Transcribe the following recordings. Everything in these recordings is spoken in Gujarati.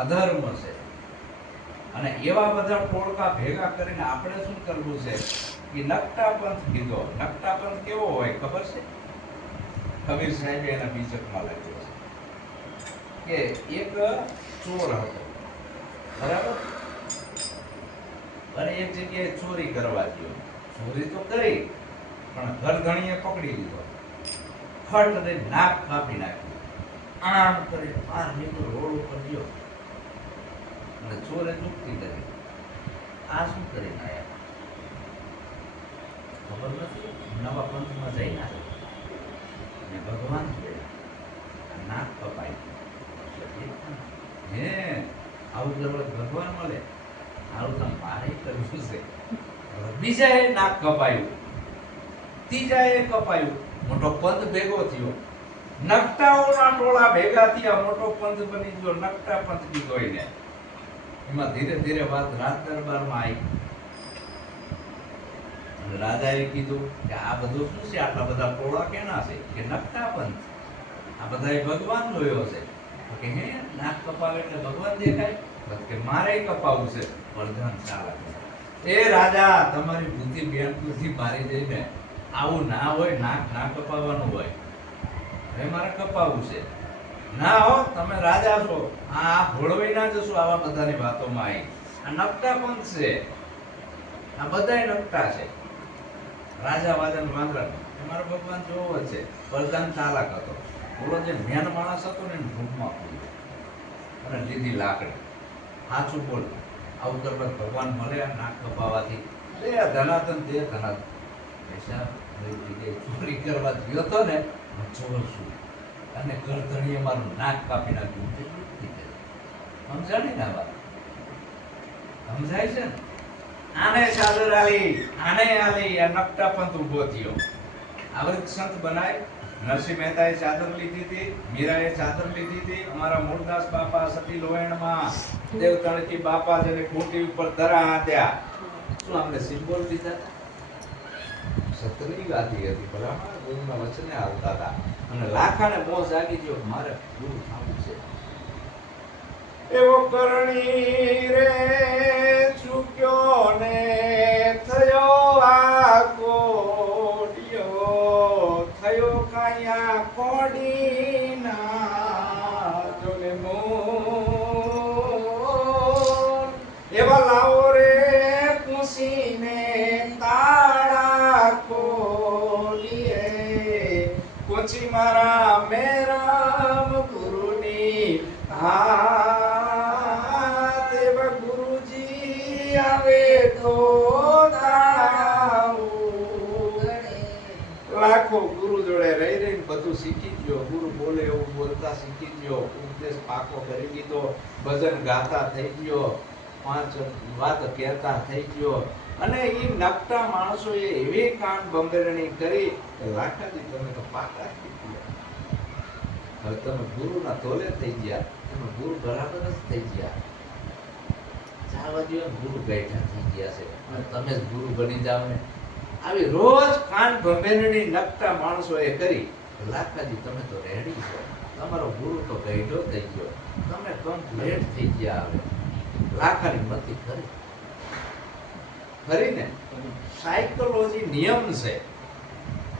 અધર્મ છે. અને એવા બધા ટોળકા ભેગા કરીને આપણે શું કરવું છે કે નકટા પંથ કીધો. નકટા પંથ કેવો હોય ખબર છે? કબીર સાહેબે એના બીજકમાં લખ્યો છે કે એક ચોર હતો, બરાબર, અને એક જગ્યાએ ચોરી કરવા ગયો. ચોરી તો કરી પણ ઘરધણીએ પકડી લીધો. ફટ દે નાક કાપી નાખ્યું. આમ કરી બહાર નીકળ્યો, રોડ ઉપર ગયો અને ચોરે ચૂકતી કરી. આ શું કરીને આયા ખબર નથી. નવા પંથમાં જઈને આવ્યો ને ભગવાન જોયા, નાક કપાઈ ગયું. હે આવું દરરોજ ભગવાન મળે? આવું તો મારે કરવું છે. બીજાએ નાક કપાયું, ત્રીજાએ કપાયું, મોટો પંથ ભેગો થયો. નકટાઓના ટોળા ભેગા થયા, મોટો પંથ બની ગયો. નકટા પંથ કીધો એને. એમાં ધીરે ધીરે વાત રાજ દરબારમાં આવી. રાજાએ કીધું કે આ બધું શું છે? આટલા બધા ટોળા કેના છે? કે નકટા પંથ. આ બધાએ ભગવાન જોયો છે. કે હે નાક કપાવે એટલે ભગવાન દેખાય? કે મારે કપાવવું છે. પ્રધાન ચાલક એ રાજા તમારી બુદ્ધિ બેન બુદ્ધિ મારી દઈને આવું ના હોય. નાક ના કપાવવાનું હોય. હવે મારે કપાવવું છે. ના હો, તમે રાજા છો. આ ભોળવાઈ ના જશો આવા બધાની વાતોમાં આવી. આ નકટા પંથ છે. આ બધાય નકટા છે. રાજા વાદન વાંદરા મારો ભગવાન જોવો છે. પ્રધાન ચાલાક હતો. બોલો જે મેન માણસ હતો ને રૂમમાં પૂર્યો અને લીધી લાકડી. સાચું બોલ, આવું કરવા ભગવાન મળે નાક કપાવાથી? દે ધનાધન, દે ધનાધન. પૈસા ચોરી કરવા ગયો હતો ને, ચોર છું અને કરધણીએ મારું નાક કાપી નાખ્યું. સમજાણી ને વાત? સમજાય છે ને? આને ચાદર આલી, આને આલી, આ નકટા પંથ ઉભો થયો. આવૃત સંત બનાય. નરસિંહ મહેતાએ ચાદર લીધી હતી, મીરાએ ચાદર લીધી હતી. અમારા મૂળદાસ બાપા સતી લોહેણમાં દેવતણકી બાપા જેને ખૂંટી ઉપર ધરા આદ્યા. શું આપણે સિમ્બોલ દીધા હતા? સતની ગાદી હતી, બરાબર. ગુરુના વચને આવતા હતા અને લાખાને મોહ જાગી ગયો મારે ગુરુ થવું છે. એવો કરણી રે ચૂક્યો ને થયો આ કોડિયો, થયો કાયા કોડી ના જોને મોન. એવા લાવો રે કુશીને તાળા ખોલીએ, કોચી મારા મેરામ ગુરુની ગુરુજી આવે તો લાખો ગુરુ જોડે રહી રહીને બધું શીખી ગયો. ગુરુ બોલે એવું બોલતા શીખી ગયો. ઉપદેશ પાકો કરી દીધો. ભજન ગાતા થઈ ગયો. 5 વાત કહેતા થઈ ગયો. અને એ નકટા માણસોએ એવી કાન બંબેરણી કરી કે લાખાજી તમે તો પાકા શીખી ગયા. હવે તમે ગુરુના તોલે થઈ ગયા. તમે ગુરુ બરાબર જ થઈ ગયા. જાવા દો, ગુરુ બેઠા થઈ ગયા છે અને તમે જ ગુરુ બની જાવ ને. આવી રોજ કાન ભંભેરણી નકટા માણસોએ કરી. લાખાજી તમે તો રેડી છો. તમારો ગુરુ તો ગઈડો થઈ ગયો. તમે કમ્પ્લીટ થઈ ગયા. હવે લાખાની મતિ ખરી ખરી ને? સાયકોલોજી નિયમ છે.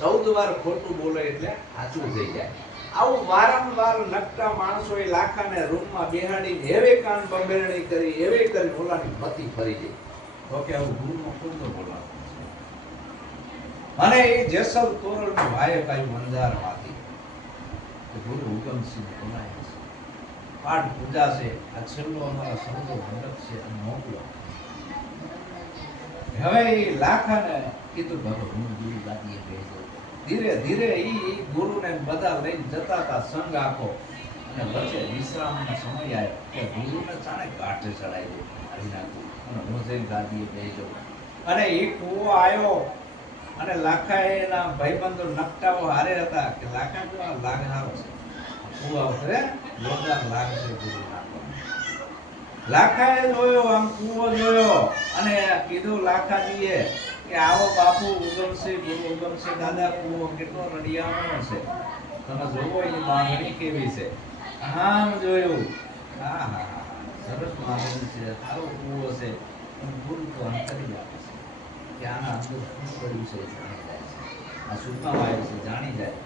14 વાર ખોટું બોલે એટલે સાચું થઈ જાય. આવું વારંવાર નકટા માણસોએ લાખાને રૂમમાં બેહાડીને એવે કાન બંબેરણી કરી, એવે કરી ઓલાની મતિ ફરી ગઈ. તો કે આવું ગુરુનો ખુલ્લો બોલાવો. અને એ જેસલ તોરલનું વાયક આવ્યું અંધારમાંથી. ગુરુ હુકમસિંહ બોલાય છે. પાઠ પૂજા છે. આ છેલ્લો અમારા સંતો મંડપ છે અને મોકલો. હવે એ લાખાને કીધું બાબા હું ગુરુ ગાદીએ બેસી. ધીરે ધીરે ઈ ગુરુને બધા લઈને જતા હતા સંગ આખો. અને વચ્ચે વિશ્રામનો સમય આવ્યો કે ગુરુને ચાણે કાંઠે ચડાવી દે આવી નાખું અને હું જઈને ગાદીએ બેસી જાઉં. અને એ કૂવો આવ્યો અને લાખાએ એના ભાઈબંધો નકટાઓ હારે હતા કે લાખા જો આ લાગ હારો છે. કૂવા ઉતરે જોરદાર લાગ છે ગુરુ નાખો. લાખાએ જોયો, આમ કૂવો જોયો અને કીધું લાખાજીએ કે આવો બાપુ ઉગમસિંહ, ગુરુ ઉગમસિંહ દાદા, કૂવો કેટલો રડિયામણો છે. તમે જોવો એની બાંધણી કેવી છે. આમ જોયું. હા હા હા, સમાધિ છે, સારો કૂવો છે, પણ ગુરુ તો અંતરી આપે છે કે આના અંદર શું પડ્યું છે એ જાણી જાય છે, આ શું કામ આવ્યું છે જાણી જાય.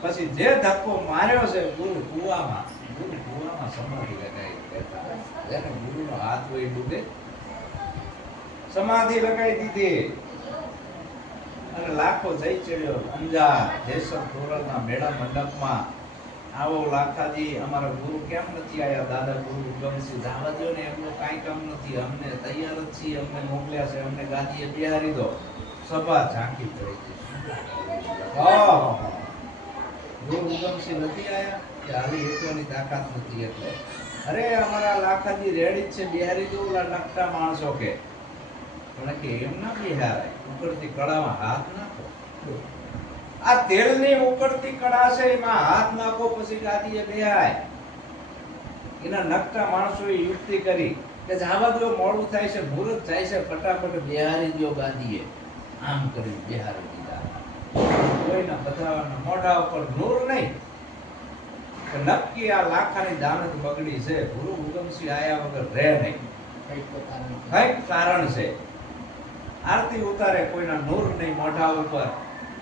પછી જે ધક્કો માર્યો છે ગુરુ કૂવામાં સમાધિ લગાવી દેતા, જેને ગુરુનો હાથ હોય ડૂબે સમાધિ લગાવી દીધી. અને લાખો જઈ ચડ્યો અંજાર જેસર તોરલના મેળા મંડપમાં. આવો લાખાજી અમારા ગુરુ કેમ નથી આયા? દાદા ગુરુ ઉગમસિંહ જવા દો ને, એમનું કાંઈ કામ નથી, અમને તૈયાર જ છીએ, અમને મોકલ્યા છે, અમને ગાદીએ બિહારી દો. સભા ઝાંકી પડી ગઈ. ગુરુ ઉગમસિંહ નથી આયા કે હાલી એકવાની તાકાત નથી એટલે? અરે અમારા લાખાજી રેડી જ છે, બિહારી દો. ઓલા નકટા માણસો કે પણ કે એમ ના બિહારાય, ઉકળતી કળામાં હાથ નાખો. આ તેલની ઉકળતી કળા છે, એમાં હાથ નાખો પછી ગાદીએ બેહાય. એના નકટા માણસોએ યુક્તિ કરી કે જવા દો, મોડું થાય છે, મુહૂર્ત જાય છે, ફટાફટ બેહારી દો ગાદીએ. આમ કરી બેહારી દીધા. કોઈના બધાના મોઢા ઉપર નૂર નહીં કે નક્કી આ લાખાની દાનત બગડી છે, ગુરુ ઉગમસિંહ આયા વગર રહે નહીં, કઈક કારણ છે. આરતી ઉતારે, કોઈના નૂર નહીં મોઢા ઉપર,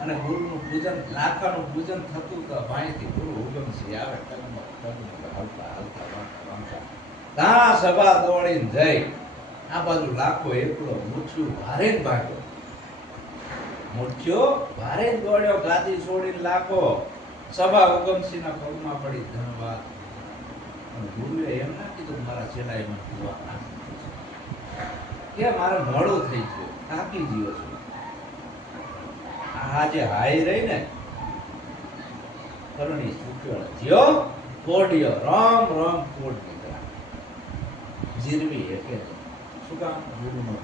અને ગુરુનું પૂજન, લાખાનું પૂજન થતું તો ભાઈથી ગુરુ ઉગમસિંહ આવે, તા સભા દોડીને જઈ. આ બાજુ લાખો એકલો મૂછ્યું ભારે જ ભાગ્યો, મૂછ્યો ભારે જ દોડ્યો, ગાદી છોડીને લાખો. સભા ઉગમસિંહના પગમાં પડી, ધન્યવાદ. ગુરુએ એમ ના કીધું મારા ચેલાએ મને કીધું કે મારે મોડું થઈ ગયું, થાકી ગયો છું. આ જે હાઈ રહી ને કરણી સુકેળ થયો, કોડિયો રામ રામ કોડ નીકળ્યા. જીરવી એટલે શું કામ? ગુરુનો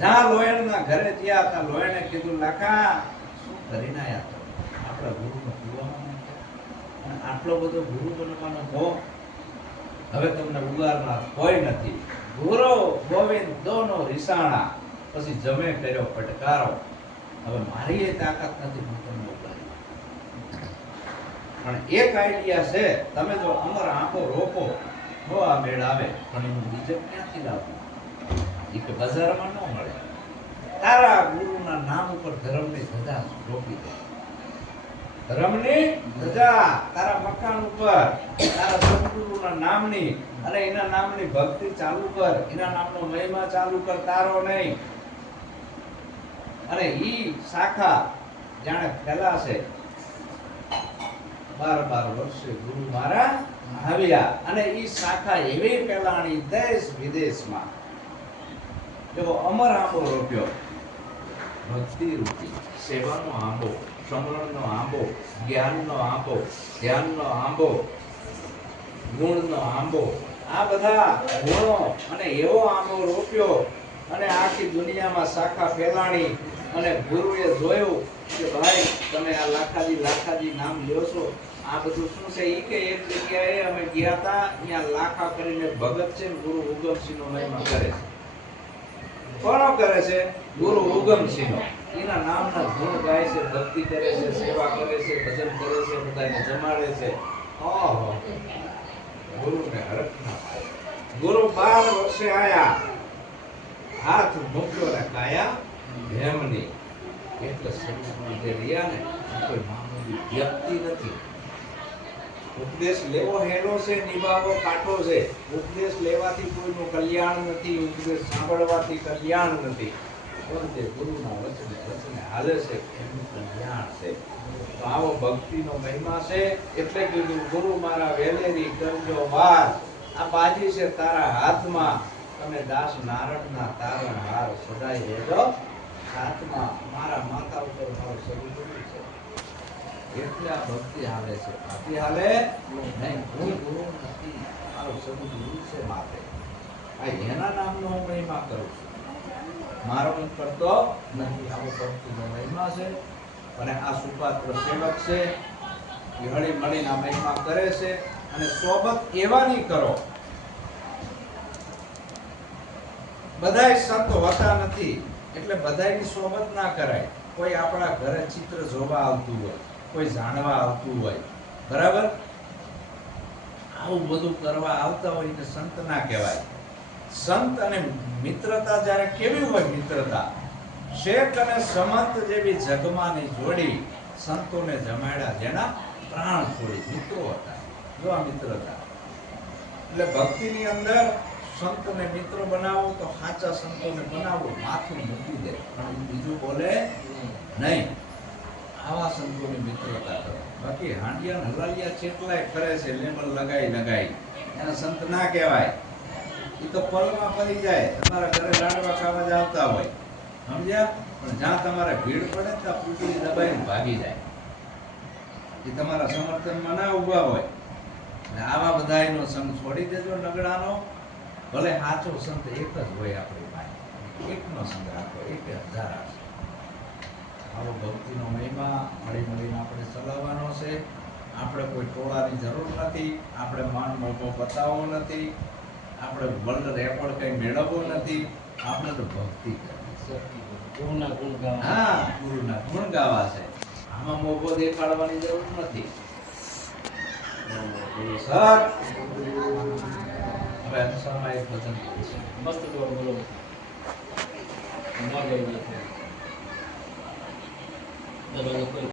જ્યાં લોયણના ઘરે ગયા હતા, લોયણે કીધું લાખા શું કરીને આયા છો? આપણા ગુરુનો કૂવામાં અને આટલો બધો ગુરુ બનવાનો મોહ હવે તમને ઉગારનાર કોઈ નથી. ગુરુ ગોવિંદ દોનો રિસાણા, પછી જમે કર્યો ફટકારો. હવે મારી એ તાકાત નથી, હું તમને ઉગારી. પણ એક આઈડિયા છે, તમે જો અમર આંખો રોકો તો આ મેળ આવે, પણ એનું બીજક ક્યાંથી લાવવું? એ કે બજારમાં ન મળે. તારા ગુરુના નામ ઉપર ધર્મની ધજા રોકી દે. ધર્મની ધજા તારા મકાન ઉપર, તારા સદગુરુના નામની અને એના નામની ભક્તિ ચાલુ કર, એના નામનો મહિમા ચાલુ કર, તારો નહીં. અને ઈ શાખા જાણે ફેલાશે. 12 વર્ષે ગુરુ મારા આવ્યા, અને ઈ શાખા એવી ફેલાણી દેશ વિદેશમાં. જો અમર આંબો રોપ્યો, ભક્તિ રૂપી સેવાનો આંબો, સમરણનો આંબો, જ્ઞાનનો આંબો, ધ્યાનનો આંબો, ગુણનો આંબો. આ બધા ગુણો અને એવો આંબો રોપ્યો, અને આખી દુનિયામાં શાખા ફેલાણી. અને ગુરુએ જોયું કે ભાઈ તમે આ લાખાજી નામ લ્યો છો, આ બધું શું છે? ઈ કે એક જગ્યાએ અમે ગયા હતા, ત્યાં લાખા કરીને ભગત છે, ગુરુ ઉગમસિંહનો મહિમા કરે છે. કોનો કરે છે? ગુરુ ઉગમસિંહનો. એના નામના ગુણ ગાય છે, ભક્તિ કરે છે, સેવા કરે છે, ભજન કરે છે, બધાને જમાડે છે. ઓહો, ગુરુને હરખ ના પાડે. ગુરુ 12 વર્ષે આયા, હાથ મૂક્યો ને કાયા હેમની. એટલે સદગુરુ જે રહ્યા ને, કોઈ મામૂલી વ્યક્તિ નથી. ઉપદેશ લેવો હેલો છે, નિભાવો કાઠો છે. ઉપદેશ લેવાથી કોઈનું કલ્યાણ નથી, ઉપદેશ સાંભળવાથી કલ્યાણ નથી. પણ જે ગુરુના વચને હાલે છે એનું કલ્યાણ છે. તો આવો ભક્તિનો મહિમા છે. એટલે કીધું ગુરુ મારા વેલેરી કરજો વાર, આ બાજી છે તારા હાથમાં, તમે દાસ નારણના તારણ હાર સદાય રહેજો હાથમાં. મારા માથા ઉપર મારો સદગુરુ છે, એટલે આ ભક્તિ હાલે છે. ભક્તિ હાલે નહીં, હું ગુરુ નથી, મારો સદગુરુ છે માથે. આ એના નામનો હું મહિમા કરું છું, મારો હું કરતો નથી. આવો ભક્તિનો મહિમા છે. અને આ સુપાત્ર સેવક છે, એ હળી મળીને આ મહિમા કરે છે. અને સોબત એવાની કરો, બધાય સંત હોતા નથી, એટલે બધાયની સોબત ના કરાય. કોઈ આપણા ઘરે ચિત્ર જોવા આવતું હોય, કોઈ જાણવા આવતું હોય, બરાબર? આવું બધું કરવા આવતા હોય ને સંત ના કહેવાય. સંત અને મિત્રતા જ્યારે કેવી હોય મિત્રતા, શેખ અને સમંત જેવી જગમાની જોડી સંતોને જમાડ્યા જેના પ્રાણ છોડી મિત્રો હતા. જો આ મિત્રતા એટલે ભક્તિની અંદર સંતને મિત્ર બનાવો તો સાચા સંતોને બનાવો, માથું મૂકી દે પણ બીજું બોલે નહીં. આવા સંતોની મિત્રતા કરો. બાકી હાંડિયા હલાલિયા ચેટલાય કરે છે લેબલ લગાઈ એને સંત ના કહેવાય. એ તો પલમાં પડી જાય. તમારા ઘરે લાડવા ખાવા જ આવતા હોય, સમજ્યા? પણ જ્યાં તમારે ભીડ પડે ત્યાં પૂતળી દબાઈને ભાગી જાય. એ તમારા સમર્થનમાં ના ઊભા હોય. એટલે આવા બધાયનો સંગ છોડી દેજો નગડાનો. ભલે સાચો સંત એક જ હોય આપણી પાસે, એકનો સંગ રાખો, 1000 આપશે. આવો ભક્તિનો મહિમા મળીને આપણે ચલાવવાનો છે. આપણે કોઈ ટોળાની જરૂર નથી, આપણે માન મોભો બતાવવો નથી, આપણે વર્લ્ડ રેકોર્ડ કઈ મેળવવો નથી. આપણે તો ભક્તિ કરવી છે. ગુરુના ગુણ ગાવા. હા, ગુરુના ગુણ ગાવા છે. આમાં મોભો દેખાડવાની જરૂર નથી. સર હવે અંશમાં એક ભજન કરીશું. મસ્ત બોલો. ન ગયું નથી.